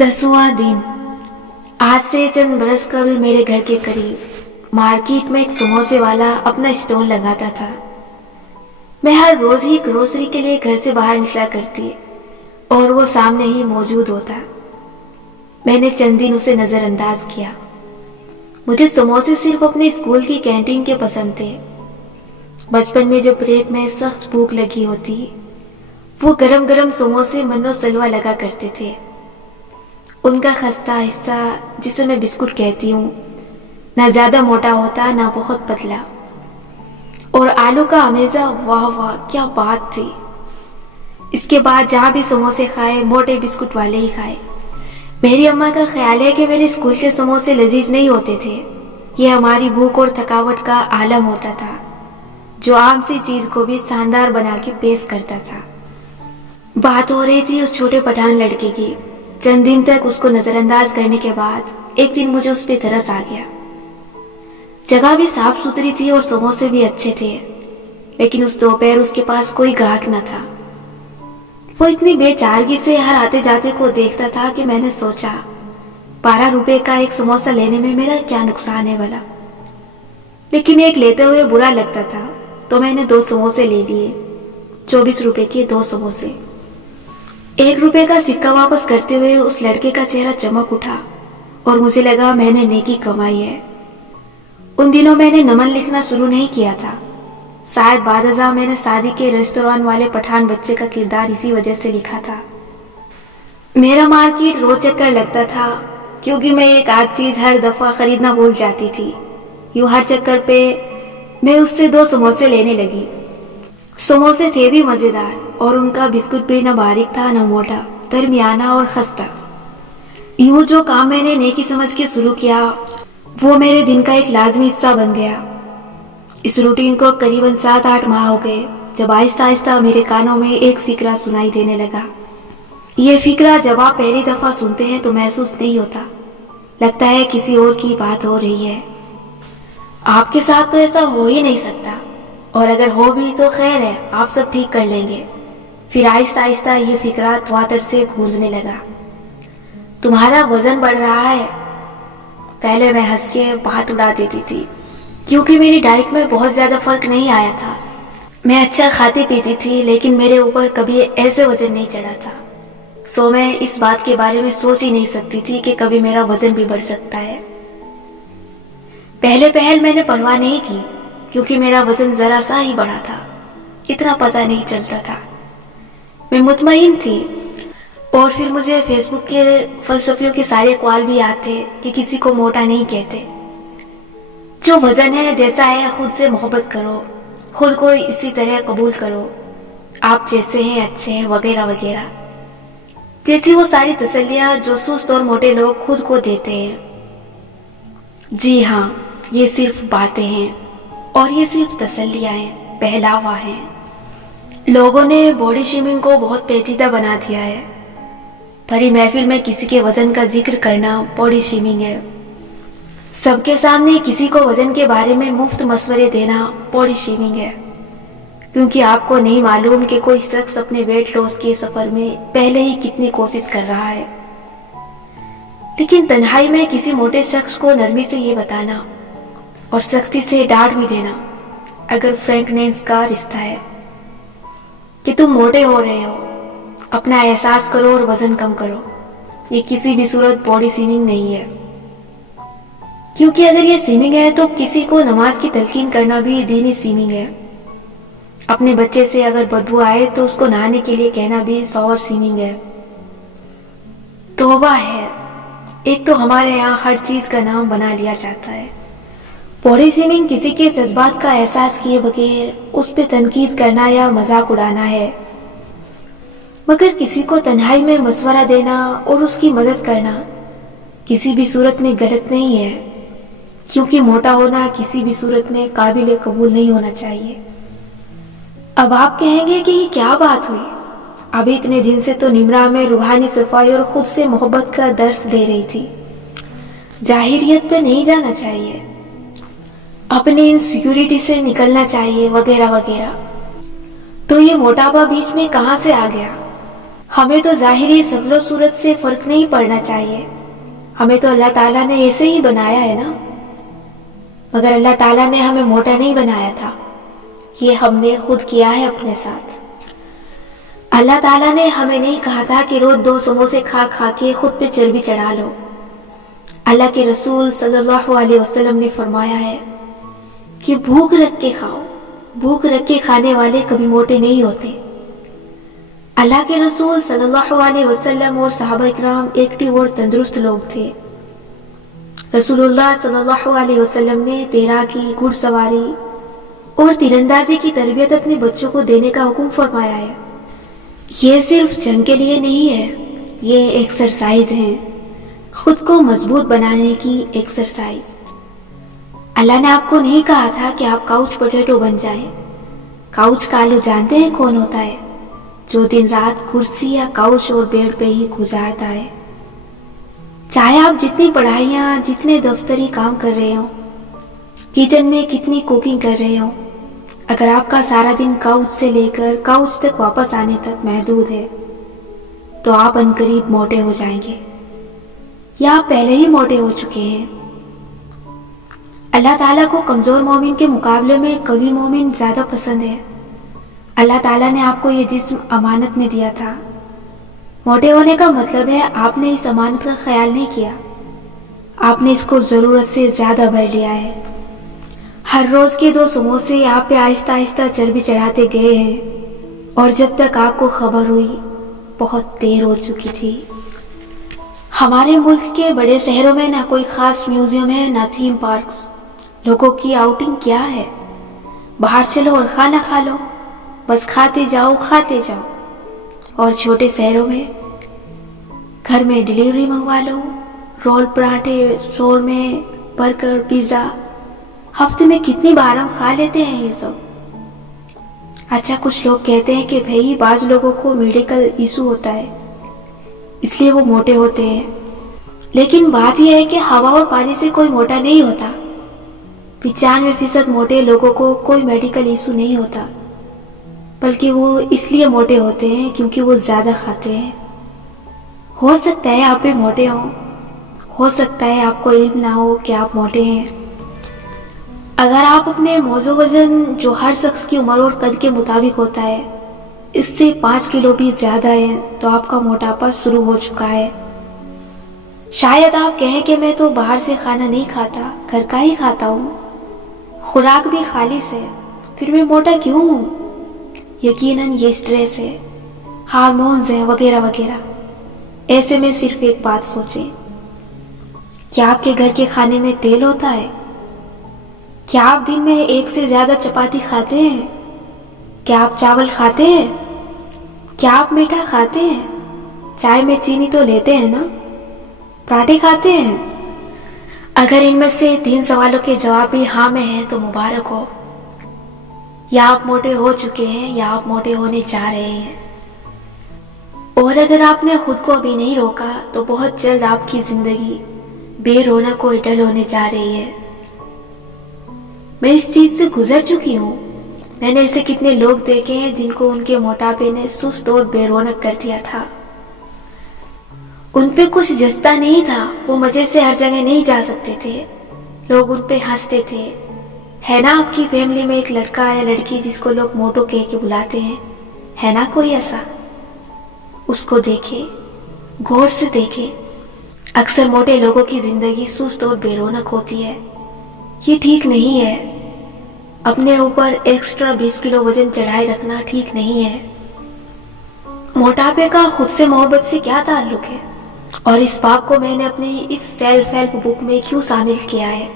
10वां दिन। आज से चंद बरस कबल मेरे घर के करीब मार्केट में एक समोसे वाला अपना स्टॉल लगाता था। मैं हर रोज ही ग्रोसरी के लिए घर से बाहर निकला करती और वो सामने ही मौजूद होता। मैंने चंद दिन उसे नजरअंदाज किया। मुझे समोसे सिर्फ अपने स्कूल की कैंटीन के पसंद थे। बचपन में जब ब्रेक में सख्त भूख लगी होती, वो गरम गरम समोसे मन्नो सलवा लगा करते थे। उनका खस्ता हिस्सा, जिसे मैं बिस्कुट कहती हूँ, ना ज्यादा मोटा होता ना बहुत पतला, और आलू का अमेजा, वाह वाह क्या बात थी। इसके बाद जहाँ भी समोसे खाए मोटे बिस्कुट वाले ही खाए। मेरी अम्मा का ख्याल है कि मेरे स्कूल के समोसे लजीज नहीं होते थे। ये हमारी भूख और थकावट का आलम होता था, जो आम सी चीज को भी शानदार बना के पेश करता था। बात हो रही थी उस छोटे पठान लड़के की। चंद दिन तक उसको नजरअंदाज करने के बाद एक दिन मुझे उस पर तरस आ गया। जगह भी साफ सुथरी थी और समोसे भी अच्छे थे, लेकिन उस दोपहर उसके पास कोई ग्राहक न था। वो इतनी बेचारगी से हर आते जाते को देखता था कि मैंने सोचा 12 रुपए का एक समोसा लेने में मेरा क्या नुकसान है भला। लेकिन एक लेते हुए बुरा लगता था, तो मैंने 2 समोसे ले लिए। 24 रुपए के 2 समोसे। 1 रुपए का सिक्का वापस करते हुए उस लड़के का चेहरा चमक उठा और मुझे लगा मैंने नेकी कमाई है। उन दिनों मैंने नमन लिखना शुरू नहीं किया था। शायद बादशाह मैंने शादी के रेस्तोरां वाले पठान बच्चे का किरदार इसी वजह से लिखा था। मेरा मार्केट रोज चक्कर लगता था, क्योंकि मैं एक आध चीज हर दफा खरीदना भूल जाती थी। यूं हर चक्कर पे मैं उससे 2 समोसे लेने लगी। समोसे थे भी मजेदार और उनका बिस्कुट भी न बारीक था न मोटा, दरमियाना और खस्ता। यूं जो काम मैंने नेकी समझ के शुरू किया, वो मेरे दिन का एक लाजमी हिस्सा बन गया। इस रूटीन को करीबन 7-8 माह हो गए, जब आहिस्ता आहिस्ता मेरे कानों में एक फिक्रा सुनाई देने लगा। ये फिक्रा जब आप पहली दफा सुनते हैं तो महसूस नहीं होता, लगता है किसी और की बात हो रही है। आपके साथ तो ऐसा हो ही नहीं सकता, और अगर हो भी तो खैर है, आप सब ठीक कर लेंगे। फिर आहिस्ता आहिस्ता ये फिक्रा त्वातर से गूंजने लगा। तुम्हारा वजन बढ़ रहा है। पहले मैं हंस के बात उड़ा देती थी, क्योंकि मेरी डाइट में बहुत ज्यादा फर्क नहीं आया था। मैं अच्छा खाती पीती थी, लेकिन मेरे ऊपर कभी ऐसे वजन नहीं चढ़ा था। सो मैं इस बात के बारे में सोच ही नहीं सकती थी कि कभी मेरा वजन भी बढ़ सकता है। पहले पहल मैंने परवाह नहीं की, क्योंकि मेरा वजन जरा सा ही बढ़ा था, इतना पता नहीं चलता था। मैं मुतमईन थी। और फिर मुझे फेसबुक के फलसफियों के सारे कॉल भी याद थे कि किसी को मोटा नहीं कहते। जो वजन है, जैसा है, खुद से मोहब्बत करो, खुद को इसी तरह कबूल करो, आप जैसे हैं अच्छे हैं, वगैरह वगैरह। जैसी वो सारी तसल्लियां जो सुस्त और मोटे लोग खुद को देते हैं। जी हाँ, ये सिर्फ बातें हैं और ये सिर्फ तसल्लियां हैं, पहलावा है। लोगों ने बॉडी शेमिंग को बहुत पेचीदा बना दिया है। भरी महफिल में किसी के वजन का जिक्र करना बॉडी शेमिंग है। सबके सामने किसी को वजन के बारे में मुफ्त मशवरे देना बॉडी शेमिंग है, क्योंकि आपको नहीं मालूम कि कोई शख्स अपने वेट लॉस के सफर में पहले ही कितनी कोशिश कर रहा है। लेकिन तन्हाई में किसी मोटे शख्स को नरमी से ये बताना और सख्ती से डांट भी देना, अगर फ्रैंकनेस का रिश्ता है, कि तुम मोटे हो रहे हो, अपना एहसास करो और वजन कम करो, ये किसी भी सूरत बॉडी शेमिंग नहीं है। क्योंकि अगर ये शेमिंग है तो किसी को नमाज की तलकीन करना भी दीनी शेमिंग है। अपने बच्चे से अगर बदबू आए तो उसको नहाने के लिए कहना भी शॉवर शेमिंग है। तौबा है। एक तो हमारे यहाँ हर चीज का नाम बना लिया जाता है। बॉडी शेमिंग किसी के जज्बात का एहसास किए बगैर उस पर तनकीद करना या मजाक उड़ाना है। मगर किसी को तन्हाई में मशवरा देना और उसकी मदद करना किसी भी सूरत में गलत नहीं है, क्योंकि मोटा होना किसी भी सूरत में काबिल कबूल नहीं होना चाहिए। अब आप कहेंगे कि ये क्या बात हुई, अभी इतने दिन से तो निमरा में रूहानी सफाई और खुद से मोहब्बत का दर्स दे रही थी। जाहिरियत पे नहीं जाना चाहिए, अपनी इनसिक्योरिटी से निकलना चाहिए, वगैरह वगैरह। तो ये मोटापा बीच में कहां से आ गया? हमें तो ज़ाहिरी शक्ल सूरत से फर्क नहीं पड़ना चाहिए, हमें तो अल्लाह ताला ने ऐसे ही बनाया है ना। मगर अल्लाह ताला ने हमें मोटा नहीं बनाया था, ये हमने खुद किया है अपने साथ। अल्लाह ताला ने हमें नहीं कहा था कि रोज 2 समोसे खा खा के खुद पे चर्बी चढ़ा लो। अल्लाह के रसूल सल्लल्लाहु अलैहि वसल्लम ने फरमाया है कि भूख रख के खाओ, भूख रख के खाने वाले कभी मोटे नहीं होते। अल्लाह के रसूल सल्लल्लाहु अलैहि वसल्लम और सहाबा इकराम एक्टिव और तंदुरुस्त लोग थे। रसूलुल्लाह सल्लल्लाहु अलैहि वसल्लम ने तैराकी, घुड़सवारी और तीरंदाजी की तरबियत अपने बच्चों को देने का हुक्म फरमाया है। ये सिर्फ जंग के लिए नहीं है, ये एक्सरसाइज है, खुद को मजबूत बनाने की एक्सरसाइज। अल्लाह ने आपको नहीं कहा था कि आप काउच पोटैटो बन जाएं। काउच कालू जानते हैं कौन होता है? जो दिन रात कुर्सी या काउच और बेड पे ही गुजारता है। चाहे आप जितनी पढ़ाइयाँ, जितने दफ्तरी काम कर रहे हो, किचन में कितनी कुकिंग कर रहे हो, अगर आपका सारा दिन काउच से लेकर काउच तक वापस आने तक महदूद है, तो आप अनकरीब मोटे हो जाएंगे, या आप पहले ही मोटे हो चुके हैं। अल्लाह ताला को कमजोर मोमिन के मुकाबले में कवी मोमिन ज्यादा पसंद है। अल्लाह ताला ने आपको ये जिस्म अमानत में दिया था। मोटे होने का मतलब है आपने इस अमानत का ख्याल नहीं किया, आपने इसको जरूरत से ज्यादा भर लिया है। हर रोज के 2 समोसे आप पे आहिस्ता आहिस्ता चर्बी चढ़ाते गए हैं, और जब तक आपको खबर हुई बहुत देर हो चुकी थी। हमारे मुल्क के बड़े शहरों में ना कोई खास म्यूजियम है, ना थीम पार्क्स। लोगों की आउटिंग क्या है? बाहर चलो और खाना खा लो, बस खाते जाओ खाते जाओ। और छोटे शहरों में घर में डिलीवरी मंगवा लो, रोल पराठे, शोरमे, बर्गर, पिज्जा, हफ्ते में कितनी बार हम खा लेते हैं ये सब। अच्छा, कुछ लोग कहते हैं कि भाई बाज लोगों को मेडिकल इशू होता है इसलिए वो मोटे होते हैं, लेकिन बात यह है कि हवा और पानी से कोई मोटा नहीं होता। 95% मोटे लोगों को कोई मेडिकल इशू नहीं होता, बल्कि वो इसलिए मोटे होते हैं क्योंकि वो ज्यादा खाते हैं। हो सकता है आप भी मोटे हो सकता है आपको इल्म ना हो कि आप मोटे हैं। अगर आप अपने मौजू वजन, जो हर शख्स की उम्र और कद के मुताबिक होता है, इससे 5 किलो भी ज्यादा है, तो आपका मोटापा शुरू हो चुका है। शायद आप कहें कि मैं तो बाहर से खाना नहीं खाता, घर का ही खाता हूँ, खुराक भी खालिस है, फिर मैं मोटा क्यों हूँ? यकीनन ये स्ट्रेस है, हार्मोन्स है, वगैरह वगैरह। ऐसे में सिर्फ एक बात सोचें, क्या आपके घर के खाने में तेल होता है? क्या आप दिन में 1 से ज्यादा चपाती खाते हैं? क्या आप चावल खाते हैं? क्या आप मीठा खाते हैं? चाय में चीनी तो लेते हैं ना? पराठे खाते हैं? अगर इनमें से 3 सवालों के जवाब भी हाँ में हैं तो मुबारक हो। या आप मोटे हो चुके हैं या आप मोटे होने जा रहे हैं। और अगर आपने खुद को अभी नहीं रोका तो बहुत जल्द आपकी जिंदगी बेरौनक और डल होने जा रही है। मैं इस चीज से गुजर चुकी हूँ। मैंने ऐसे कितने लोग देखे हैं जिनको उनके मोटापे ने सुस्त और बेरौनक कर दिया था। उन पे कुछ जचता नहीं था, वो मजे से हर जगह नहीं जा सकते थे, लोग उन पे हंसते थे। है ना आपकी फैमिली में एक लड़का या लड़की जिसको लोग मोटो कह के बुलाते हैं? है ना कोई ऐसा? उसको देखे, गौर से देखे। अक्सर मोटे लोगों की जिंदगी सुस्त और बेरौनक होती है। ये ठीक नहीं है। अपने ऊपर एक्स्ट्रा 20 किलो वजन चढ़ाए रखना ठीक नहीं है। मोटापे का खुद से मोहब्बत से क्या ताल्लुक है? और इस बात को मैंने अपनी इस सेल्फ हेल्प बुक में क्यों शामिल किया है?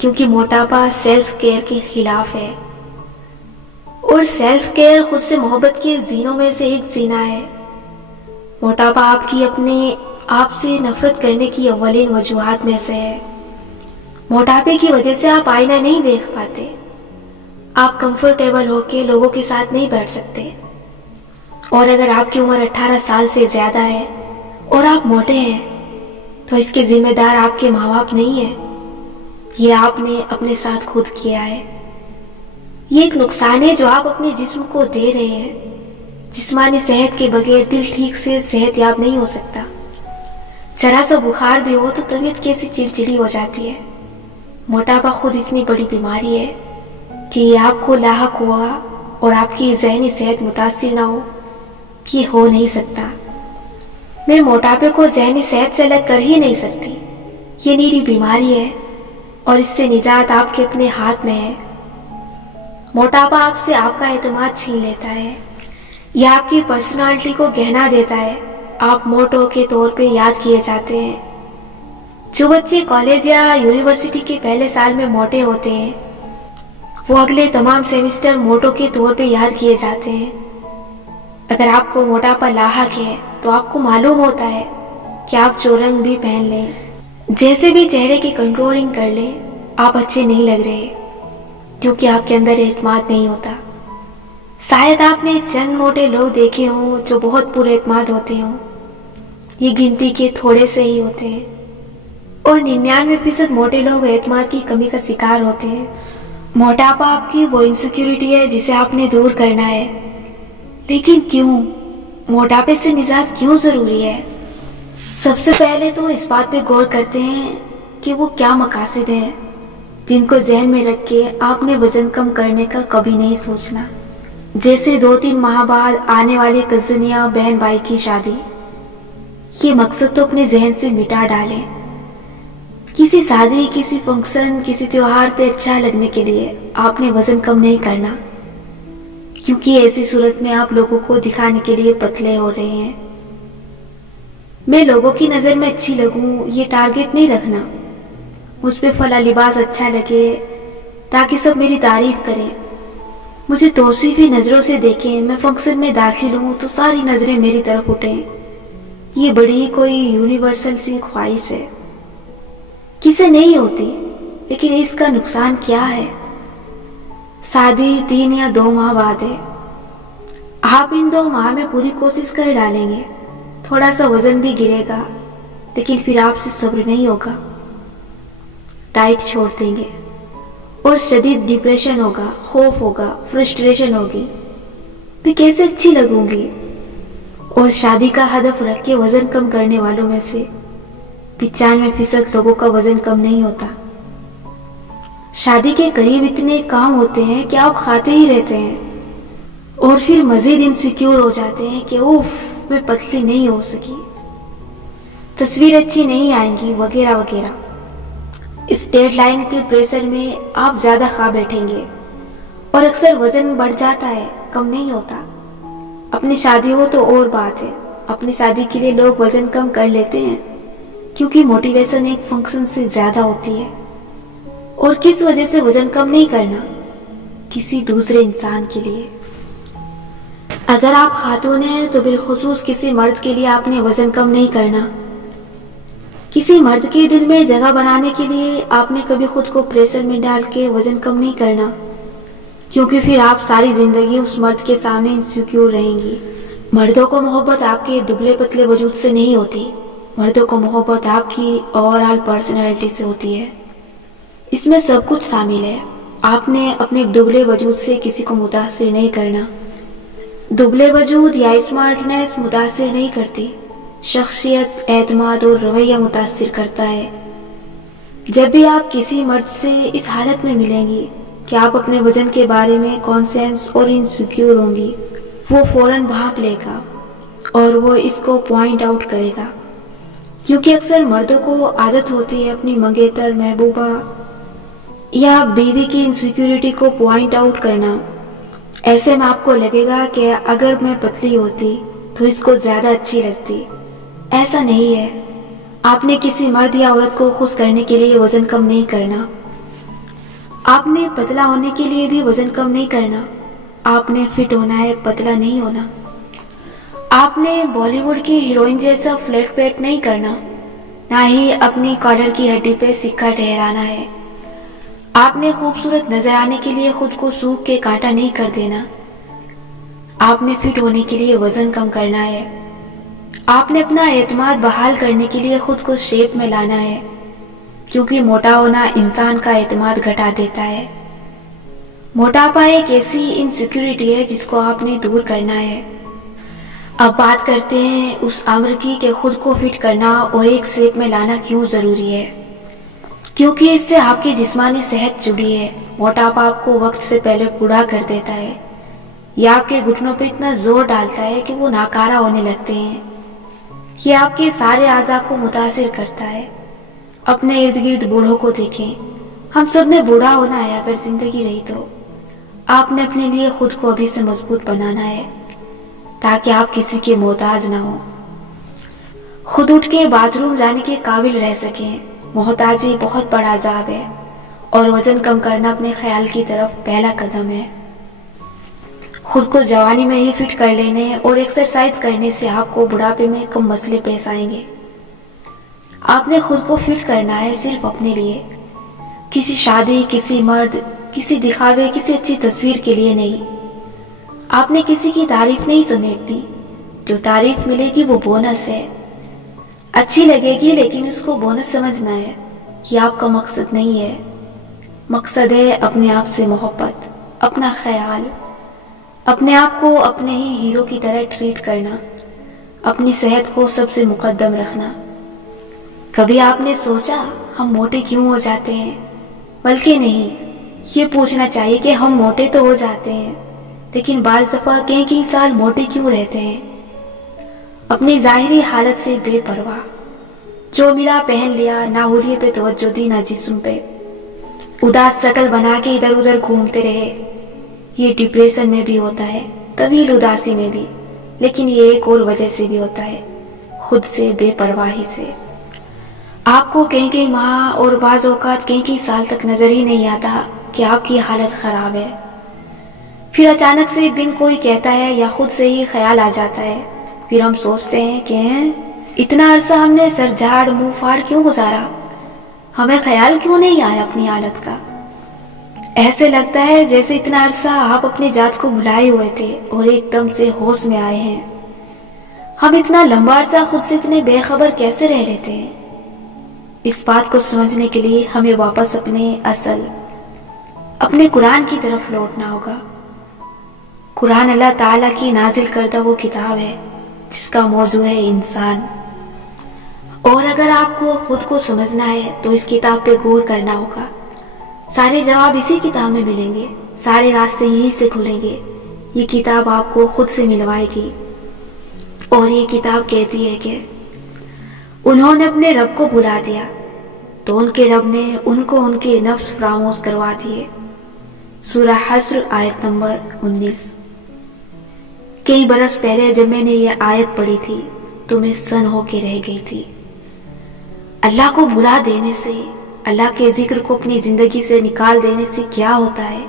क्योंकि मोटापा सेल्फ केयर के खिलाफ है, और सेल्फ केयर खुद से मोहब्बत के जीनों में से एक जीना है। मोटापा आपकी अपने आप से नफरत करने की अव्वलीन वजूहात में से है। मोटापे की वजह से आप आईना नहीं देख पाते, आप कंफर्टेबल होके लोगों के साथ नहीं बैठ सकते। और अगर आपकी उम्र 18 साल से ज्यादा है और आप मोटे हैं, तो इसके जिम्मेदार आपके माँ बाप नहीं है, ये आपने अपने साथ खुद किया है। ये एक नुकसान है जो आप अपने जिस्म को दे रहे हैं। जिस्मानी सेहत के बगैर दिल ठीक से सेहतयाब नहीं हो सकता। जरा सा बुखार भी हो तो तबीयत कैसी चिड़चिड़ी हो जाती है। मोटापा खुद इतनी बड़ी बीमारी है कि ये आपको लाहक हुआ और आपकी ज़हनी सेहत मुतासिर ना हो, ये हो नहीं सकता। मैं मोटापे को ज़हनी सेहत से अलग कर ही नहीं सकती। ये नीरी बीमारी है और इससे निजात आपके अपने हाथ में है। मोटापा आपसे आपका एतमाद छीन लेता है, यह आपकी पर्सनालिटी को गहना देता है। आप मोटो के तौर पे याद किए जाते हैं। जो बच्चे कॉलेज या यूनिवर्सिटी के पहले साल में मोटे होते हैं, वो अगले तमाम सेमेस्टर मोटो के तौर पे याद किए जाते हैं। अगर आपको मोटापा लाहक है तो आपको मालूम होता है कि आप जो रंग भी पहन लें, जैसे भी चेहरे की कंट्रोलिंग कर लें, आप अच्छे नहीं लग रहे, क्योंकि आपके अंदर एतमाद नहीं होता। शायद आपने चंद मोटे लोग देखे हों जो बहुत पुरएतमाद होते हों। ये गिनती के थोड़े से ही होते हैं और 99% मोटे लोग एतमाद की कमी का शिकार होते हैं। मोटापा आपकी वो इनसिक्योरिटी है जिसे आपने दूर करना है। लेकिन क्यों? मोटापे से निजात क्यों जरूरी है? सबसे पहले तो इस बात पे गौर करते हैं कि वो क्या मकासद हैं जिनको जहन में रख के आपने वजन कम करने का कभी नहीं सोचना। जैसे 2-3 माह बाद आने वाले कजिन या बहन भाई की शादी, ये मकसद तो अपने जहन से मिटा डालें। किसी शादी, किसी फंक्शन, किसी त्योहार पे अच्छा लगने के लिए आपने वजन कम नहीं करना, क्योंकि ऐसी सूरत में आप लोगों को दिखाने के लिए पतले हो रहे हैं। मैं लोगों की नजर में अच्छी लगूं, ये टारगेट नहीं रखना। मुझ पे फला लिबास अच्छा लगे ताकि सब मेरी तारीफ करें, मुझे तौसीफी नजरों से देखें। मैं फंक्शन में दाखिल हूं तो सारी नजरें मेरी तरफ उठें। ये बड़ी ही कोई यूनिवर्सल सी ख्वाहिश है, किसे नहीं होती, लेकिन इसका नुकसान क्या है? शादी 3 या 2 माह बाद है। आप इन 2 माह में पूरी कोशिश कर डालेंगे, थोड़ा सा वजन भी गिरेगा, लेकिन फिर आपसे सब्र नहीं होगा, डाइट छोड़ देंगे और शदीद डिप्रेशन होगा, खौफ होगा, फ्रस्ट्रेशन होगी। मैं कैसे अच्छी लगूंगी? और शादी का हदफ रख के वजन कम करने वालों में से 95% लोगों का वजन कम नहीं होता। शादी के करीब इतने काम होते हैं कि आप खाते ही रहते हैं और फिर मजीद इनसिक्योर हो जाते हैं कि उफ, मैं पतली नहीं हो सकी, तस्वीर अच्छी नहीं आएंगी, वगैरह वगैरह। इस डेडलाइन के प्रेशर में आप ज्यादा खा बैठेंगे और अक्सर वजन बढ़ जाता है, कम नहीं होता। अपनी शादी हो तो और बात है, अपनी शादी के लिए लोग वजन कम कर लेते हैं क्योंकि मोटिवेशन एक फंक्शन से ज्यादा होती है। और किस वजह से वजन कम नहीं करना? किसी दूसरे इंसान के लिए। अगर आप खातून हैं तो बिलखुसूस किसी मर्द के लिए आपने वजन कम नहीं करना। किसी मर्द के दिल में जगह बनाने के लिए आपने कभी खुद को प्रेशर में डाल के वजन कम नहीं करना, क्योंकि फिर आप सारी जिंदगी उस मर्द के सामने इनसिक्योर रहेंगी। मर्दों को मोहब्बत आपके दुबले पतले वजूद से नहीं होती, मर्दों को मोहब्बत आपकी ओवरऑल पर्सनैलिटी से होती है। इसमें सब कुछ शामिल है। आपने अपने दुबले वजूद से किसी को मुतासिर नहीं करना। दुबले वजूद या स्मार्टनेस मुतासिर नहीं करती, शख्सियत, एतमाद और रवैया मुतासिर करता है। जब भी आप किसी मर्द से इस हालत में मिलेंगी कि आप अपने वजन के बारे में कॉन्शियस और इनसिक्योर होंगी, वो फौरन भाप लेगा और वो इसको पॉइंट आउट करेगा, क्योंकि अक्सर मर्दों को आदत होती है अपनी मंगेतर, महबूबा या बीवी की इनसिक्योरिटी को पॉइंट आउट करना। ऐसे में आपको लगेगा कि अगर मैं पतली होती तो इसको ज्यादा अच्छी लगती। ऐसा नहीं है। आपने किसी मर्द या औरत को खुश करने के लिए वजन कम नहीं करना। आपने पतला होने के लिए भी वजन कम नहीं करना। आपने फिट होना है, पतला नहीं होना। आपने बॉलीवुड की हीरोइन जैसा फ्लैट पेट नहीं करना, ना ही अपनी कॉलर की हड्डी पे सिक्का ठहराना है। आपने खूबसूरत नजर आने के लिए खुद को सूख के कांटा नहीं कर देना। आपने फिट होने के लिए वजन कम करना है। आपने अपना एतमाद बहाल करने के लिए खुद को शेप में लाना है, क्योंकि मोटा होना इंसान का एतमाद घटा देता है। मोटापा एक ऐसी इनसिक्योरिटी है जिसको आपने दूर करना है। اب بات کرتے ہیں اس امر کی کہ خود کو فٹ کرنا اور ایک شیپ میں لانا کیوں ضروری ہے. کیونکہ اس سے آپ کی جسمانی صحت جڑی ہے. موٹاپا آپ کو وقت سے پہلے بوڑھا کر دیتا ہے. یہ آپ کے گھٹنوں پہ اتنا زور ڈالتا ہے کہ وہ ناکارہ ہونے لگتے ہیں. یہ آپ کے سارے اعضاء کو متاثر کرتا ہے. اپنے ارد گرد بوڑھوں کو دیکھیں. ہم سب نے بوڑھا ہونا ہے اگر زندگی رہی تو. آپ نے اپنے لیے خود کو ابھی سے مضبوط بنانا ہے تاکہ آپ کسی کے محتاج نہ ہوں. خود اٹھ کے باتھ روم جانے کے قابل رہ سکیں. محتاجی بہت بڑا عذاب ہے اور وزن کم کرنا اپنے خیال کی طرف پہلا قدم ہے. خود کو جوانی میں ہی فٹ کر لینے اور ایکسرسائز کرنے سے آپ کو بڑھاپے میں کم مسئلے پیش آئیں گے. آپ نے خود کو فٹ کرنا ہے صرف اپنے لیے. کسی شادی، کسی مرد، کسی دکھاوے، کسی اچھی تصویر کے لیے نہیں. آپ نے کسی کی تعریف نہیں سمیٹنی. جو تعریف ملے گی وہ بونس ہے. اچھی لگے گی لیکن اس کو بونس سمجھنا ہے. یہ آپ کا مقصد نہیں ہے. مقصد ہے اپنے آپ سے محبت، اپنا خیال، اپنے آپ کو اپنے ہی ہیرو کی طرح ٹریٹ کرنا، اپنی صحت کو سب سے مقدم رکھنا. کبھی آپ نے سوچا ہم موٹے کیوں ہو جاتے ہیں؟ بلکہ نہیں، یہ پوچھنا چاہیے کہ ہم موٹے تو ہو جاتے ہیں لیکن بعض دفعہ کئی سال موٹے کیوں رہتے ہیں؟ اپنی ظاہری حالت سے بے پرواہ. جو ملا پہن لیا، نہ حلیے پہ توجہ دی نہ جسم پہ. اداس شکل بنا کے ادھر ادھر گھومتے رہے. یہ ڈپریشن میں بھی ہوتا ہے، طویل اداسی میں بھی، لیکن یہ ایک اور وجہ سے بھی ہوتا ہے، خود سے بے پرواہی سے. آپ کو کئی ماہ اور بعض اوقات کئی سال تک نظر ہی نہیں آتا کہ آپ کی حالت خراب ہے. پھر اچانک سے ایک دن کوئی کہتا ہے یا خود سے ہی خیال آ جاتا ہے. پھر ہم سوچتے ہیں کہ اتنا عرصہ ہم نے سر جھاڑ منہ پھاڑ کیوں گزارا؟ ہمیں خیال کیوں نہیں آیا اپنی حالت کا؟ ایسے لگتا ہے جیسے اتنا عرصہ آپ اپنی ذات کو بھلائے ہوئے تھے اور ایک دم سے ہوش میں آئے ہیں. ہم اتنا لمبا عرصہ خود سے اتنے بے خبر کیسے رہ لیتے ہیں؟ اس بات کو سمجھنے کے لیے ہمیں واپس اپنے اصل، اپنے قرآن کی طرف لوٹنا ہوگا. قرآن اللہ تعالیٰ کی نازل کردہ وہ کتاب ہے جس کا موضوع ہے انسان. اور اگر آپ کو خود کو سمجھنا ہے تو اس کتاب پہ غور کرنا ہوگا. سارے جواب اسی کتاب میں ملیں گے، سارے راستے یہی سے کھلیں گے. یہ کتاب آپ کو خود سے ملوائے گی. اور یہ کتاب کہتی ہے کہ انہوں نے اپنے رب کو بھلا دیا تو ان کے رب نے ان کو ان کے نفس فراموش کروا دیے. سورہ حشر آیت نمبر 19. کئی برس پہلے جب میں نے یہ آیت پڑھی تھی تو میں سن ہو کے رہ گئی تھی. اللہ کو بھلا دینے سے، اللہ کے ذکر کو اپنی زندگی سے نکال دینے سے کیا ہوتا ہے؟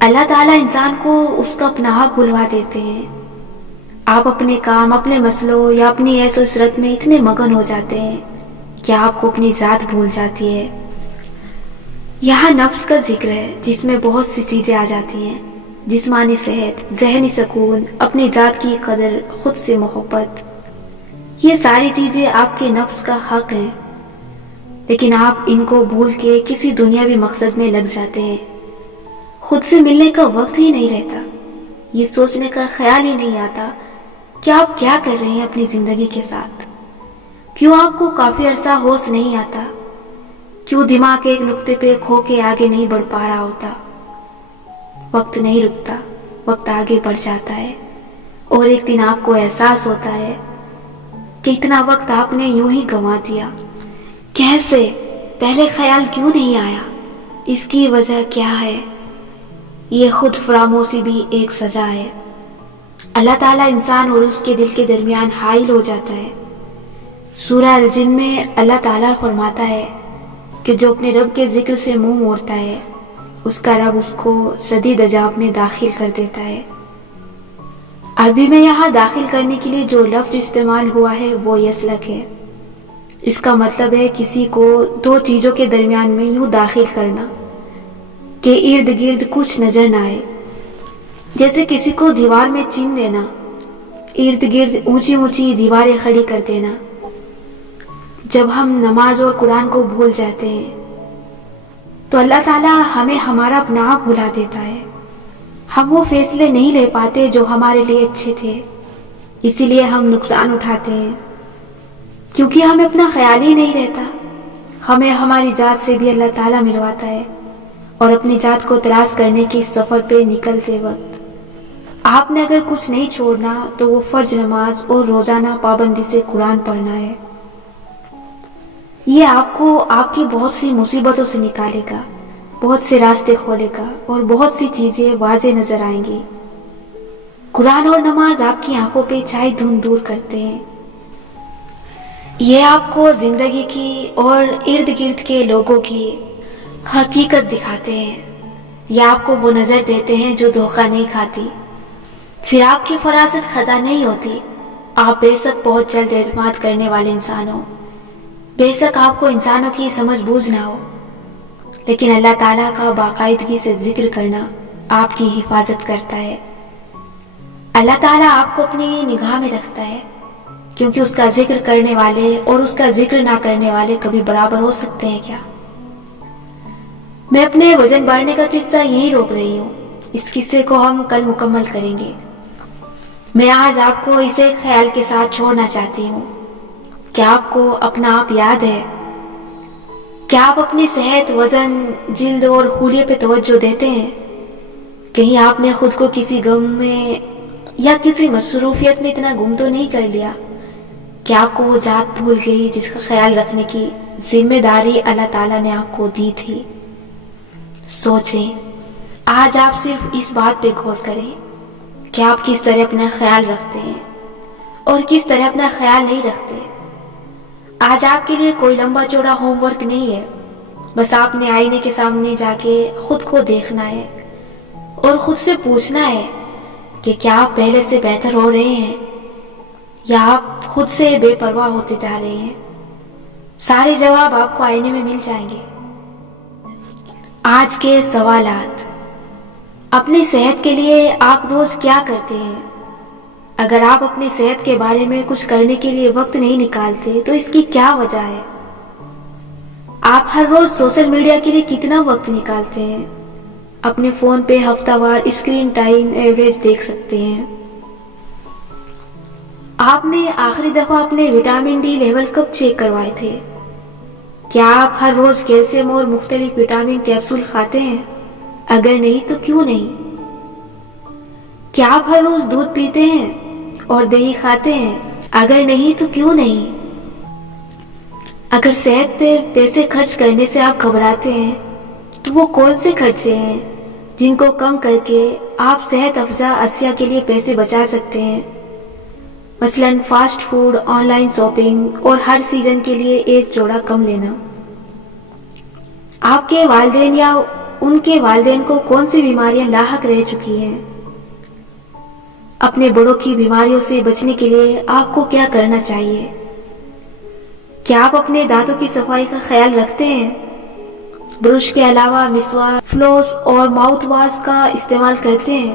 اللہ تعالیٰ انسان کو اس کا اپنا آپ بھلوا دیتے ہیں. آپ اپنے کام، اپنے مسئلوں یا اپنی عیش و عشرت میں اتنے مگن ہو جاتے ہیں کہ آپ کو اپنی ذات بھول جاتی ہے. یہاں نفس کا ذکر ہے جس میں بہت سی چیزیں آ جاتی ہیں. جسمانی صحت، ذہنی سکون، اپنی ذات کی قدر، خود سے محبت. یہ ساری چیزیں آپ کے نفس کا حق ہیں، لیکن آپ ان کو بھول کے کسی دنیاوی مقصد میں لگ جاتے ہیں. خود سے ملنے کا وقت ہی نہیں رہتا. یہ سوچنے کا خیال ہی نہیں آتا کہ آپ کیا کر رہے ہیں اپنی زندگی کے ساتھ. کیوں آپ کو کافی عرصہ ہوش نہیں آتا؟ کیوں دماغ ایک نقطے پہ کھو کے آگے نہیں بڑھ پا رہا ہوتا؟ وقت نہیں رکتا، وقت آگے بڑھ جاتا ہے اور ایک دن آپ کو احساس ہوتا ہے کہ اتنا وقت آپ نے یوں ہی گنوا دیا. کیسے؟ پہلے خیال کیوں نہیں آیا؟ اس کی وجہ کیا ہے؟ یہ خود فراموشی بھی ایک سزا ہے. اللہ تعالیٰ انسان اور اس کے دل کے درمیان حائل ہو جاتا ہے. سورہ الجن میں اللہ تعالیٰ فرماتا ہے کہ جو اپنے رب کے ذکر سے منہ موڑتا ہے اس کا رب اس کو شدید عذاب میں داخل کر دیتا ہے. عربی میں یہاں داخل کرنے کے لیے جو لفظ استعمال ہوا ہے وہ یسلک ہے. اس کا مطلب ہے کسی کو دو چیزوں کے درمیان میں یوں داخل کرنا کہ ارد گرد کچھ نظر نہ آئے. جیسے کسی کو دیوار میں چین دینا، ارد گرد اونچی اونچی دیواریں کھڑی کر دینا. جب ہم نماز اور قرآن کو بھول جاتے ہیں تو اللہ تعالیٰ ہمیں ہمارا اپنا آپ بھلا دیتا ہے. ہم وہ فیصلے نہیں لے پاتے جو ہمارے لیے اچھے تھے. اسی لیے ہم نقصان اٹھاتے ہیں، کیونکہ ہمیں اپنا خیال ہی نہیں رہتا۔ ہمیں ہماری ذات سے بھی اللہ تعالیٰ ملواتا ہے، اور اپنی ذات کو تلاش کرنے کی سفر پہ نکلتے وقت آپ نے اگر کچھ نہیں چھوڑنا تو وہ فرض نماز اور روزانہ پابندی سے قرآن پڑھنا ہے۔ یہ آپ کو آپ کی بہت سی مصیبتوں سے نکالے گا، بہت سے راستے کھولے گا، اور بہت سی چیزیں واضح نظر آئیں گی۔ قرآن اور نماز آپ کی آنکھوں پہ چھائی دھند دور کرتے ہیں۔ یہ آپ کو زندگی کی اور ارد گرد کے لوگوں کی حقیقت دکھاتے ہیں۔ یہ آپ کو وہ نظر دیتے ہیں جو دھوکہ نہیں کھاتی۔ پھر آپ کی فراست خطا نہیں ہوتی۔ آپ بے شک بہت جلد اعتماد کرنے والے انسان ہو، بے شک آپ کو انسانوں کی سمجھ بوجھ نہ ہو، لیکن اللہ تعالیٰ کا باقاعدگی سے ذکر کرنا آپ کی حفاظت کرتا ہے۔ اللہ تعالیٰ آپ کو اپنی نگاہ میں رکھتا ہے، کیونکہ اس کا ذکر کرنے والے اور اس کا ذکر نہ کرنے والے کبھی برابر ہو سکتے ہیں کیا؟ میں اپنے وزن بڑھنے کا قصہ یہیں روک رہی ہوں، اس قصے کو ہم کل مکمل کریں گے۔ میں آج آپ کو اسے خیال کے ساتھ چھوڑنا چاہتی ہوں۔ کیا آپ کو اپنا آپ یاد ہے؟ کیا آپ اپنی صحت، وزن، جلد اور حلیے پہ توجہ دیتے ہیں؟ کہیں آپ نے خود کو کسی غم میں یا کسی مصروفیت میں اتنا گم تو نہیں کر لیا کہ آپ کو وہ ذات بھول گئی جس کا خیال رکھنے کی ذمہ داری اللہ تعالیٰ نے آپ کو دی تھی؟ سوچیں، آج آپ صرف اس بات پہ غور کریں کہ آپ کس طرح اپنا خیال رکھتے ہیں اور کس طرح اپنا خیال نہیں رکھتے۔ آج آپ کے لیے کوئی لمبا چوڑا ہوم ورک نہیں ہے، بس آپ نے آئینے کے سامنے جا کے خود کو دیکھنا ہے اور خود سے پوچھنا ہے کہ کیا آپ پہلے سے بہتر ہو رہے ہیں یا آپ خود سے بے پرواہ ہوتے جا رہے ہیں۔ سارے جواب آپ کو آئینے میں مل جائیں گے۔ آج کے سوالات: اپنی صحت کے لیے آپ روز کیا کرتے ہیں؟ اگر آپ اپنی صحت کے بارے میں کچھ کرنے کے لیے وقت نہیں نکالتے تو اس کی کیا وجہ ہے؟ آپ ہر روز سوشل میڈیا کے لیے کتنا وقت نکالتے ہیں؟ اپنے فون پہ ہفتہ وار اسکرین ٹائم ایوریج دیکھ سکتے ہیں۔ آپ نے آخری دفعہ اپنے وٹامن ڈی لیول کب چیک کروائے تھے؟ کیا آپ ہر روز کیلشیم اور مختلف وٹامن کیپسول کھاتے ہیں؟ اگر نہیں تو کیوں نہیں؟ کیا آپ ہر روز دودھ پیتے ہیں اور دہی کھاتے ہیں؟ اگر نہیں تو کیوں نہیں؟ اگر صحت پہ پیسے خرچ کرنے سے آپ گھبراتے ہیں تو وہ کون سے خرچے ہیں جن کو کم کر کے آپ صحت افزا اشیاء کے لیے پیسے بچا سکتے ہیں؟ مثلاً fast food, on line shopping اور ہر سیزن کے لیے ایک جوڑا کم لینا۔ آپ کے والدین یا ان کے والدین کو کون سی بیماریاں لاحق رہ چکی ہیں؟ اپنے بڑوں کی بیماریوں سے بچنے کے لیے آپ کو کیا کرنا چاہیے؟ کیا آپ اپنے دانتوں کی صفائی کا خیال رکھتے ہیں؟ برش کے علاوہ مسواک، فلوس اور ماؤتھ واش کا استعمال کرتے ہیں؟